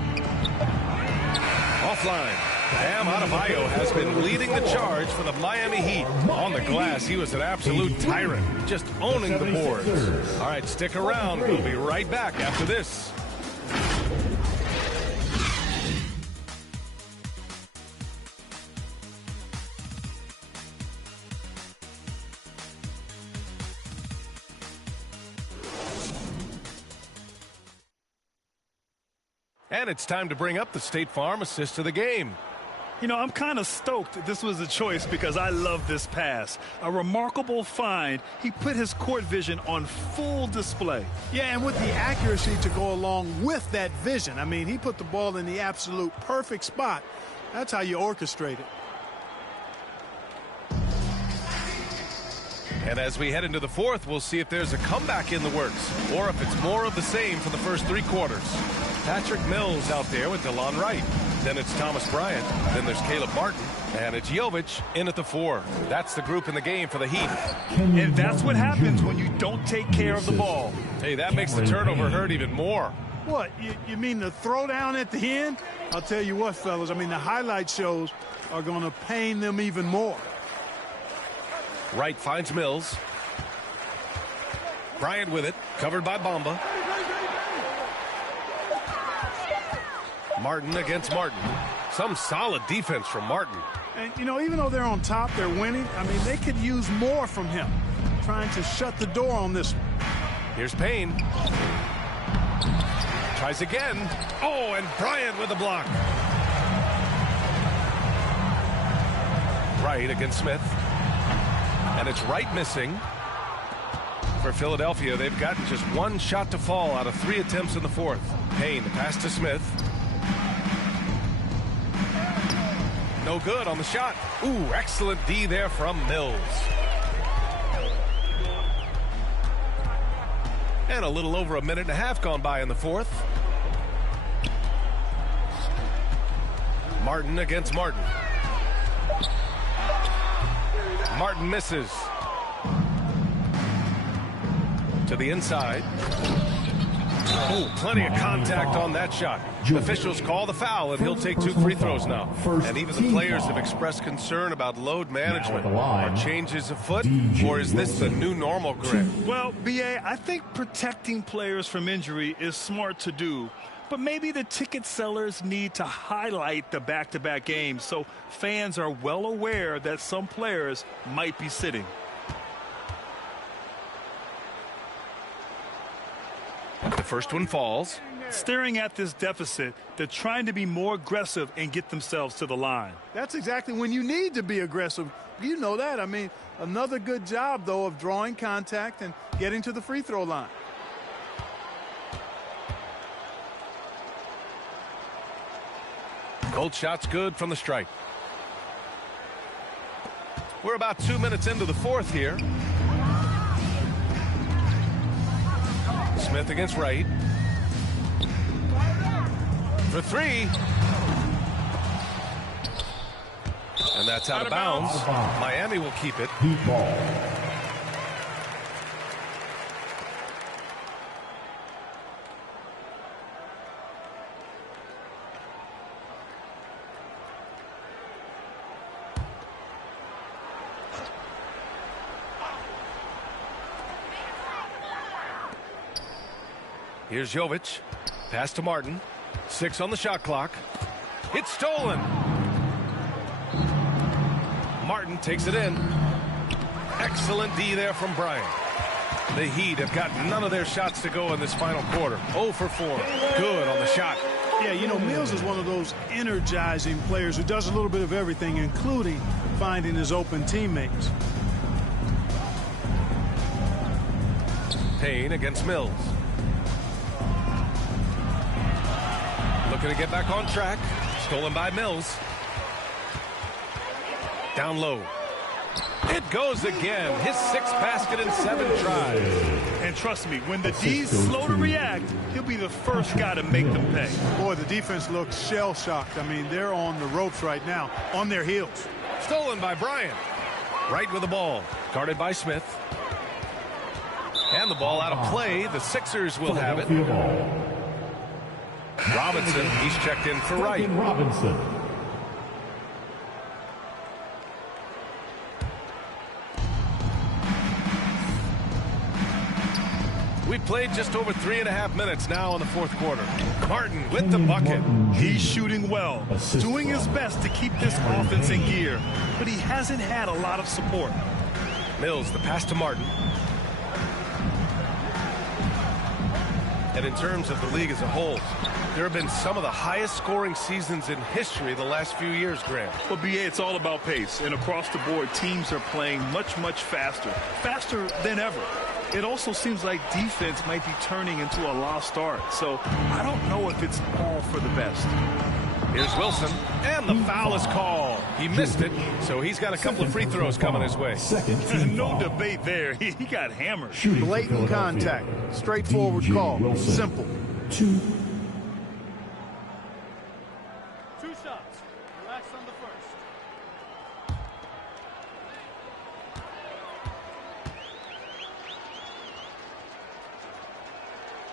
Offline. Bam Adebayo has been leading the charge for the Miami Heat. On the glass, he was an absolute tyrant, just owning the boards. All right, stick around. We'll be right back after this. And it's time to bring up the State Farm assist of the game. You know, I'm kind of stoked this was a choice because I love this pass. A remarkable find. He put his court vision on full display. Yeah, and with the accuracy to go along with that vision. I mean, he put the ball in the absolute perfect spot. That's how you orchestrate it. And as we head into the fourth, we'll see if there's a comeback in the works or if it's more of the same for the first 3 quarters. Patrick Mills out there with DeLon Wright. Then it's Thomas Bryant. Then there's Caleb Martin. And it's Jovic in at the 4. That's the group in the game for the Heat. And that's what happens when you don't take care of the ball. Hey, that makes the turnover hurt even more. What, you mean the throwdown at the end? I'll tell you what, fellas, I mean, the highlight shows are going to pain them even more. Wright finds Mills. Bryant with it, covered by Bamba. Martin against Martin. Some solid defense from Martin. And, you know, even though they're on top, they're winning. I mean, they could use more from him. Trying to shut the door on this one. Here's Payne. Tries again. Oh, and Bryant with the block. Wright against Smith. And it's Wright missing. For Philadelphia, they've gotten just 1 shot to fall out of 3 attempts in the fourth. Payne, the pass to Smith. No good on the shot. Ooh, excellent D there from Mills. And a little over a minute and a half gone by in the fourth. Martin against Martin. Martin misses. To the inside. Oh, plenty of contact on that shot. Officials call the foul, and he'll take 2 free throws now. And even the players have expressed concern about load management. Are changes afoot, or is this the new normal, Greg? Well, B.A., I think protecting players from injury is smart to do. But maybe the ticket sellers need to highlight the back-to-back games so fans are well aware that some players might be sitting. The first one falls. Staring at this deficit, they're trying to be more aggressive and get themselves to the line. That's exactly when you need to be aggressive. You know that. I mean, another good job, though, of drawing contact and getting to the free throw line. Both shots good from the stripe. We're about 2 minutes into the fourth here. Smith against Wright. For 3. And that's out of bounds. Miami will keep it. Heat ball. Here's Jovic. Pass to Martin. 6 on the shot clock. It's stolen. Martin takes it in. Excellent D there from Bryant. The Heat have got none of their shots to go in this final quarter. 0 for 4. Good on the shot. Yeah, you know, Mills is one of those energizing players who does a little bit of everything, including finding his open teammates. Payne against Mills. Looking to get back on track. Stolen by Mills. Down low. It goes again. His 6th basket in 7 tries. And trust me, when the D's slow to react, he'll be the first guy to make them pay. Boy, the defense looks shell-shocked. I mean, they're on the ropes right now, on their heels. Stolen by Bryant. Right with the ball. Guarded by Smith. And the ball out of play. The Sixers will have it. Robinson, he's checked in for Wright. Robinson. We've played just over 3.5 minutes now in the 4th quarter. Martin with the bucket. He's shooting well, doing his best to keep this offense in gear, but he hasn't had a lot of support. Mills, the pass to Martin. And in terms of the league as a whole, there have been some of the highest scoring seasons in history the last few years, Grant. Well, BA, it's all about pace, and across the board, teams are playing much, much faster than ever. It also seems like defense might be turning into a lost art, so I don't know if it's all for the best. Here's Wilson, and the foul is called. He missed it, so he's got a couple of free throws coming his way. No debate there. He got hammered. Blatant contact. Straightforward call. Simple. 2. 2 shots. Relax on the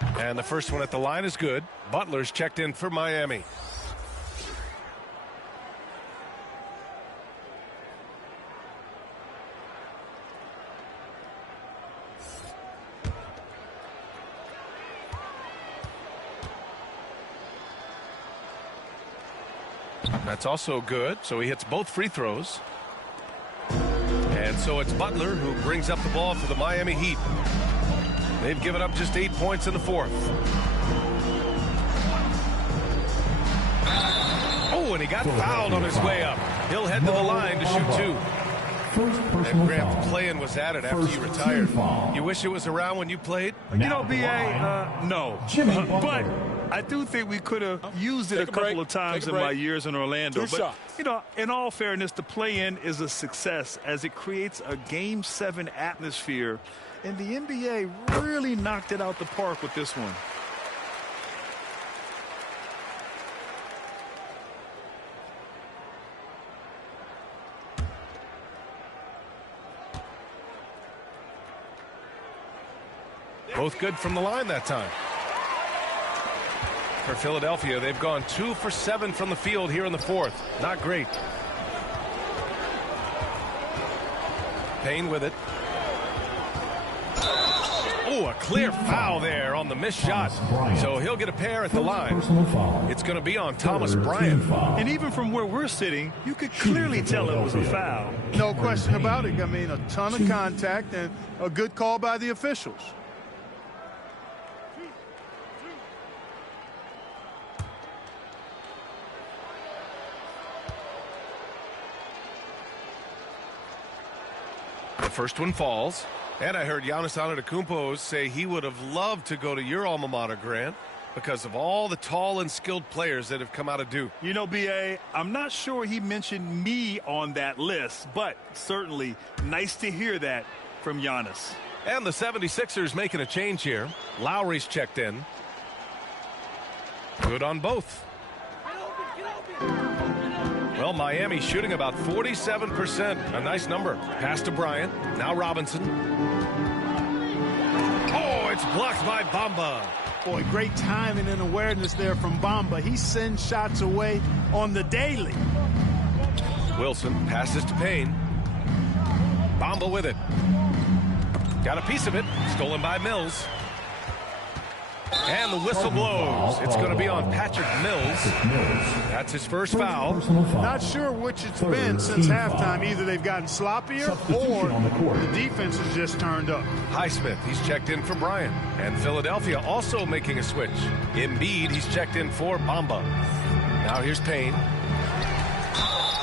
first. And the first one at the line is good. Butler's checked in for Miami. That's also good, so he hits both free throws. And so it's Butler who brings up the ball for the Miami Heat. They've given up just 8 points in the 4th. Oh, and he got fouled on his way up. He'll head to the line to shoot 2. And Grant, the play-in was added after you retired. You wish it was around when you played? You know, B.A., no. But I do think we could have used it a couple of times in my years in Orlando. But, you know, in all fairness, the play-in is a success as it creates a Game 7 atmosphere. And the NBA really knocked it out the park with this one. Both good from the line that time. For Philadelphia, they've gone 2 for 7 from the field here in the 4th. Not great. Payne with it. Oh, a clear foul there on the missed shot. So he'll get a pair at the line. It's going to be on Thomas Bryant. And even from where we're sitting, you could clearly tell it was a foul. No question about it. I mean, a ton of contact and a good call by the officials. The first one falls. And I heard Giannis Antetokounmpo say he would have loved to go to your alma mater, Grant, because of all the tall and skilled players that have come out of Duke. You know, B.A., I'm not sure he mentioned me on that list, but certainly nice to hear that from Giannis. And the 76ers making a change here. Lowry's checked in. Good on both. Well, Miami shooting about 47%. A nice number. Pass to Bryant. Now Robinson. Oh, it's blocked by Bamba. Boy, great timing and awareness there from Bamba. He sends shots away on the daily. Wilson passes to Payne. Bamba with it. Got a piece of it. Stolen by Mills. And the whistle blows. It's going to be on Patrick Mills. That's his first foul. Not sure which it's been since halftime. Either they've gotten sloppier or the defense has just turned up. Highsmith, he's checked in for Bryant. And Philadelphia also making a switch. Embiid, he's checked in for Bamba. Now here's Payne.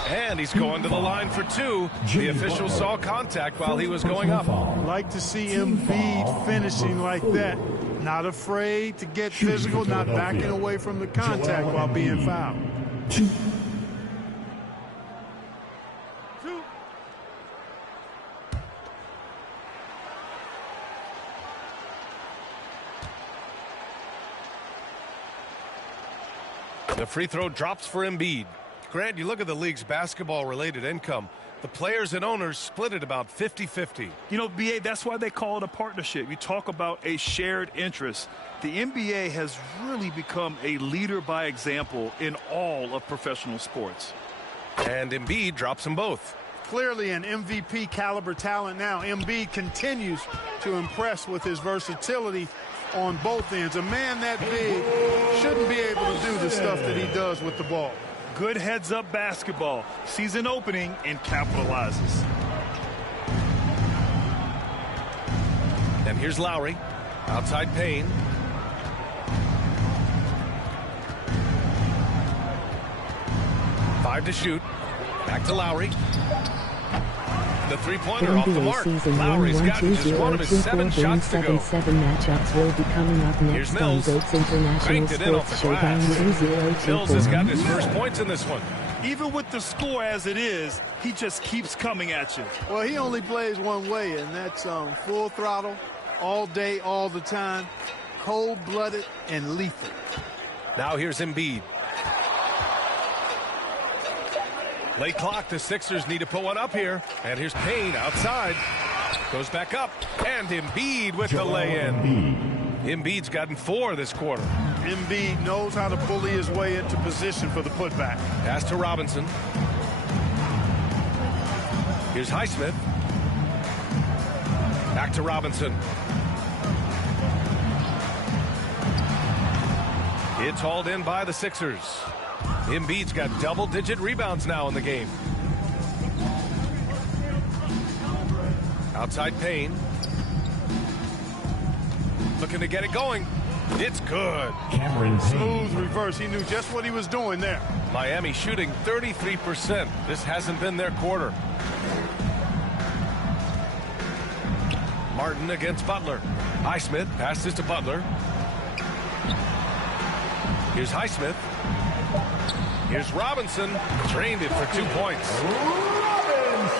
And he's going to the line for two. The official saw contact while he was going up. Like to see Embiid finishing like that. Not afraid to get physical, not backing away from the contact while being fouled. The free throw drops for Embiid. Grant, you look at the league's basketball-related income. The players and owners split it about 50-50. You know, BA, that's why they call it a partnership. You talk about a shared interest. The NBA has really become a leader by example in all of professional sports. And Embiid drops them both. Clearly an MVP caliber talent now. Embiid continues to impress with his versatility on both ends. A man that big shouldn't be able to do the stuff that he does with the ball. Good heads-up basketball. Season opening and capitalizes. And here's Lowry. Outside Payne. Five to shoot. Back to Lowry. The three-pointer off the mark. Lowry's got just one of his 7 shots to go. 7 matchups will be coming up next. Here's Mills. On Goats International Banked it in off the Sports glass. Showdown. Mills has gotten his first points in this one. Even with the score as it is, he just keeps coming at you. Well, he only plays one way, and that's full throttle, all day, all the time, cold-blooded and lethal. Now here's Embiid. Late clock, the Sixers need to put one up here. And here's Payne outside. Goes back up. And Embiid with the lay-in. Embiid's gotten 4 this quarter. Embiid knows how to bully his way into position for the putback. Pass to Robinson. Here's Highsmith. Back to Robinson. It's hauled in by the Sixers. Embiid's got double-digit rebounds now in the game. Outside Payne. Looking to get it going. It's good. Cameron Payne. Smooth reverse. He knew just what he was doing there. Miami shooting 33%. This hasn't been their quarter. Martin against Butler. Highsmith passes to Butler. Here's Highsmith. Here's Robinson. Drained it for 2 points.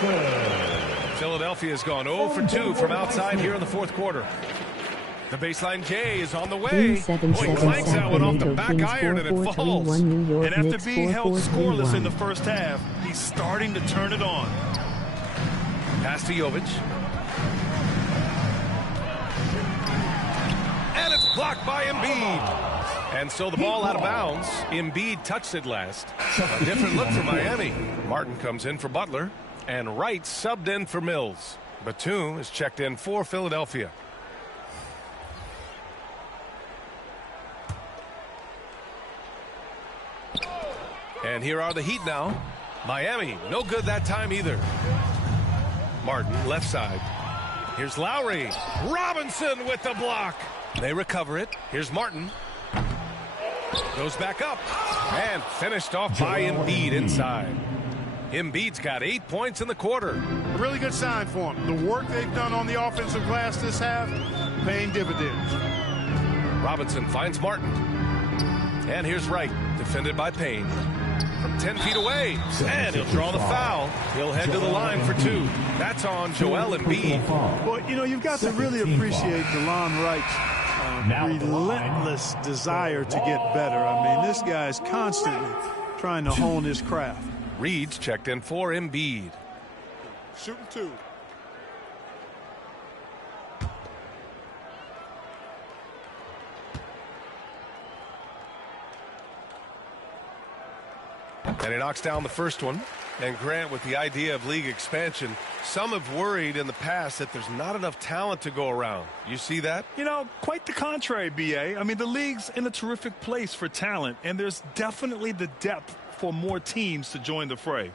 Robinson. Philadelphia's gone 0 for 2 from outside here in the fourth quarter. The baseline J is on the way. He clanks that one off the back iron and it falls. And after being held scoreless in the first half, he's starting to turn it on. Pass to Jovic. And it's blocked by Embiid. And so the ball out of bounds. Embiid touched it last. A different look for Miami. Martin comes in for Butler. And Wright subbed in for Mills. Batum is checked in for Philadelphia. And here are the Heat now. Miami, no good that time either. Martin, left side. Here's Lowry. Robinson with the block. They recover it. Here's Martin. Goes back up. And finished off by Embiid inside. Embiid's got 8 points in the quarter. A really good sign for him. The work they've done on the offensive glass this half, paying dividends. Robinson finds Martin. And here's Wright, defended by Payne. From 10 feet away. And he'll draw the foul. He'll head to the line for 2. That's on Joel Embiid. Well, you know, you've got to really appreciate DeLon Wright's relentless desire to get better. I mean, this guy's constantly trying to hone his craft. Reed's checked in for Embiid. Shooting 2. And he knocks down the first one. And Grant, with the idea of league expansion, some have worried in the past that there's not enough talent to go around. You see that? You know, quite the contrary, B.A. I mean, the league's in a terrific place for talent, and there's definitely the depth for more teams to join the fray.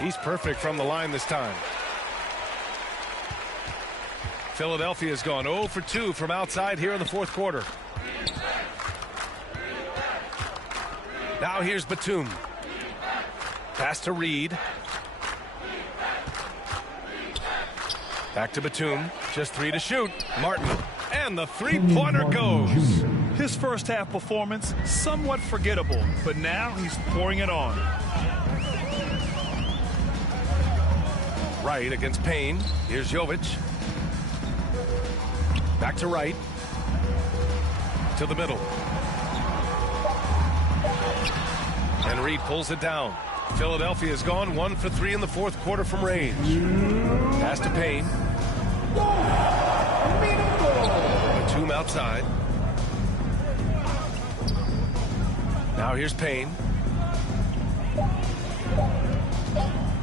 He's perfect from the line this time. Philadelphia's gone 0 for 2 from outside here in the fourth quarter. Now here's Batum. Pass to Reed. Back to Batum. Just 3 to shoot. Martin. And the three-pointer goes. His first half performance, somewhat forgettable, but now he's pouring it on. Wright against Payne. Here's Jovic. Back to Wright. To the middle. And Reed pulls it down. Philadelphia's gone 1 for 3 in the fourth quarter from range. Pass to Payne. Batum outside. Now here's Payne.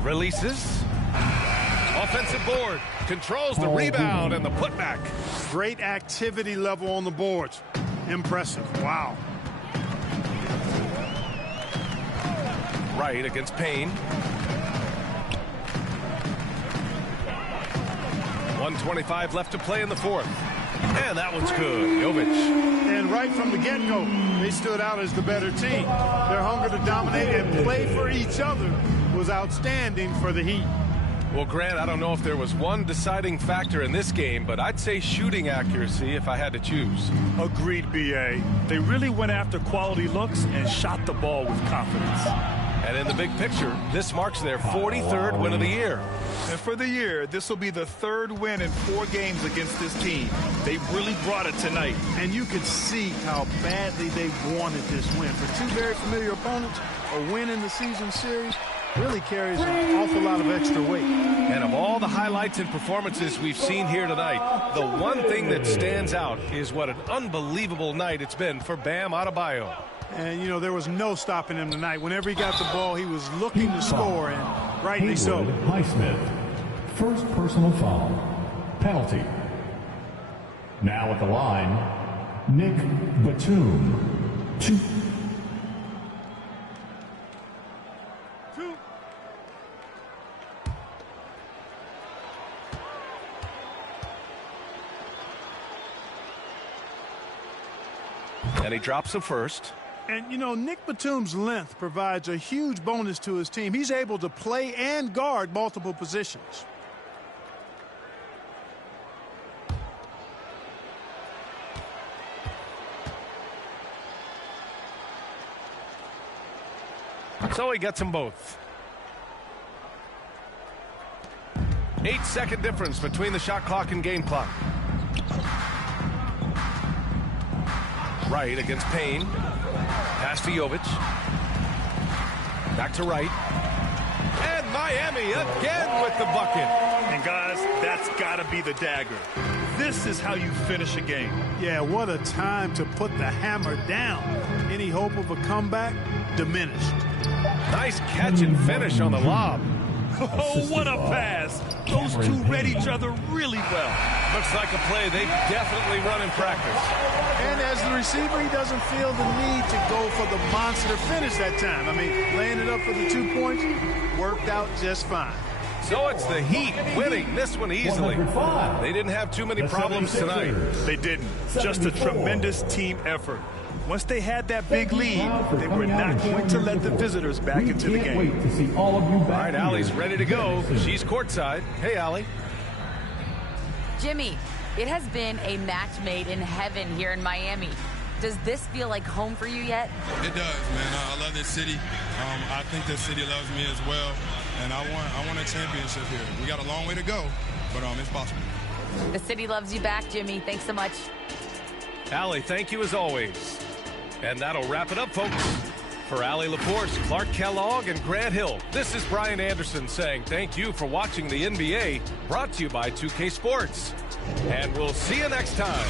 Releases. Offensive board. Controls the rebound and the putback. Great activity level on the boards. Impressive. Wow. Wright against Payne. 1:25 left to play in the fourth. And that one's good. Jovic. And right from the get-go, they stood out as the better team. Their hunger to dominate and play for each other was outstanding for the Heat. Well, Grant, I don't know if there was one deciding factor in this game, but I'd say shooting accuracy if I had to choose. Agreed, B.A. They really went after quality looks and shot the ball with confidence. And in the big picture, this marks their 43rd win of the year. And for the year, this will be the 3rd win in 4 games against this team. They really brought it tonight. And you could see how badly they wanted this win. For 2 very familiar opponents, a win in the season series really carries an awful lot of extra weight. And of all the highlights and performances we've seen here tonight, the one thing that stands out is what an unbelievable night it's been for Bam Adebayo. And, you know, there was no stopping him tonight. Whenever he got the ball, he was looking to score, and rightly so. Highsmith, first personal foul, penalty. Now at the line, Nick Batum, 2. And he drops the first. And, you know, Nick Batum's length provides a huge bonus to his team. He's able to play and guard multiple positions. So he gets them both. 8-second difference between the shot clock and game clock. Wright against Payne. Pass to Jovic. Back to Wright. And Miami again with the bucket. And guys, that's got to be the dagger. This is how you finish a game. Yeah, what a time to put the hammer down. Any hope of a comeback diminished. Nice catch and finish on the lob. Oh, what a pass. Those two read each other really well. Looks like a play they definitely run in practice. And as the receiver, he doesn't feel the need to go for the monster finish that time. I mean, laying it up for the 2 points worked out just fine. So it's the Heat winning this one easily. They didn't have too many problems tonight. They didn't. Just a tremendous team effort. Once they had that big lead, they were not going to let the visitors back into the game. All right, Allie's ready to go. She's courtside. Hey, Allie. Jimmy, it has been a match made in heaven here in Miami. Does this feel like home for you yet? It does, man. I love this city. I think this city loves me as well. And I want a championship here. We got a long way to go, but it's possible. The city loves you back, Jimmy. Thanks so much. Allie, thank you as always. And that'll wrap it up, folks. For Allie LaForce, Clark Kellogg, and Grant Hill, this is Brian Anderson saying thank you for watching the NBA, brought to you by 2K Sports. And we'll see you next time.